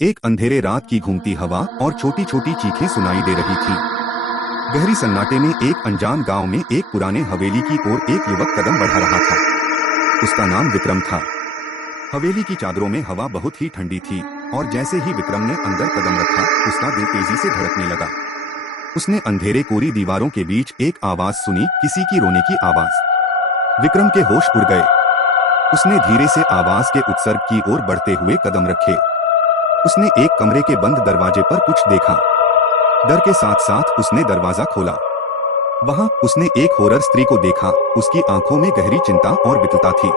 एक अंधेरे रात की घूमती हवा और छोटी छोटी चीखें सुनाई दे रही थी। गहरी सन्नाटे में एक अनजान गांव में एक पुराने हवेली की ओर एक युवक कदम बढ़ा रहा था। उसका नाम विक्रम था। हवेली की चादरों में हवा बहुत ही ठंडी थी और जैसे ही विक्रम ने अंदर कदम रखा, उसका दिल तेजी से धड़कने लगा। उसने अंधेरे कोरी दीवारों के बीच एक आवाज सुनी, किसी की रोने की आवाज। विक्रम के होश उड़ गए। उसने धीरे से आवाज के उत्सर्ग की ओर बढ़ते हुए कदम रखे। उसने एक कमरे के बंद दरवाजे पर कुछ देखा। डर के साथ साथ उसने दरवाजा खोला। वहां उसने एक होरर स्त्री को देखा। उसकी आंखों में गहरी चिंता और विकलता थी।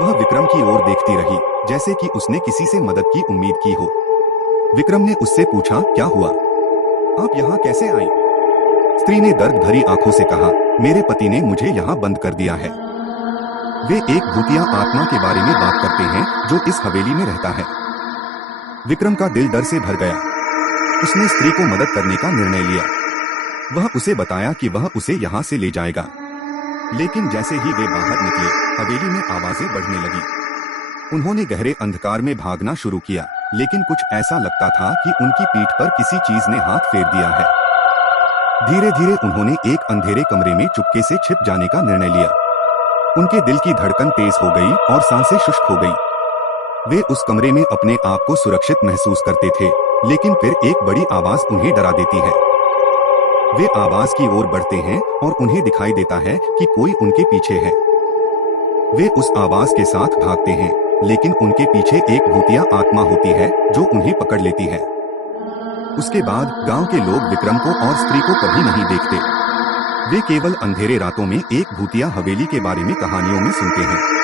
वह विक्रम की ओर देखती रही, जैसे कि उसने किसी से मदद की उम्मीद की हो। विक्रम ने उससे पूछा, क्या हुआ? आप यहाँ कैसे आई? स्त्री ने दर्द भरी आंखों से कहा, मेरे पति ने मुझे यहाँ बंद कर दिया है। वे एक भूतिया आत्मा के बारे में बात करते हैं जो इस हवेली में रहता है। विक्रम का दिल डर से भर गया। उसने स्त्री को मदद करने का निर्णय लिया। वह उसे बताया कि वह उसे यहाँ से ले जाएगा। लेकिन जैसे ही वे बाहर निकले, हवेली में आवाजें बढ़ने लगी। उन्होंने गहरे अंधकार में भागना शुरू किया, लेकिन कुछ ऐसा लगता था कि उनकी पीठ पर किसी चीज ने हाथ फेर दिया है। धीरे धीरे उन्होंने एक अंधेरे कमरे में चुपके से छिप जाने का निर्णय लिया। उनके दिल की धड़कन तेज हो गई और सांसें शुष्क हो गई। वे उस कमरे में अपने आप को सुरक्षित महसूस करते थे, लेकिन फिर एक बड़ी आवाज उन्हें डरा देती है। वे आवाज की ओर बढ़ते हैं और उन्हें दिखाई देता है कि कोई उनके पीछे है। वे उस आवाज के साथ भागते हैं, लेकिन उनके पीछे एक भूतिया आत्मा होती है जो उन्हें पकड़ लेती है। उसके बाद गांव के लोग विक्रम को और स्त्री को कभी नहीं देखते। वे केवल अंधेरे रातों में एक भूतिया हवेली के बारे में कहानियों में सुनते हैं।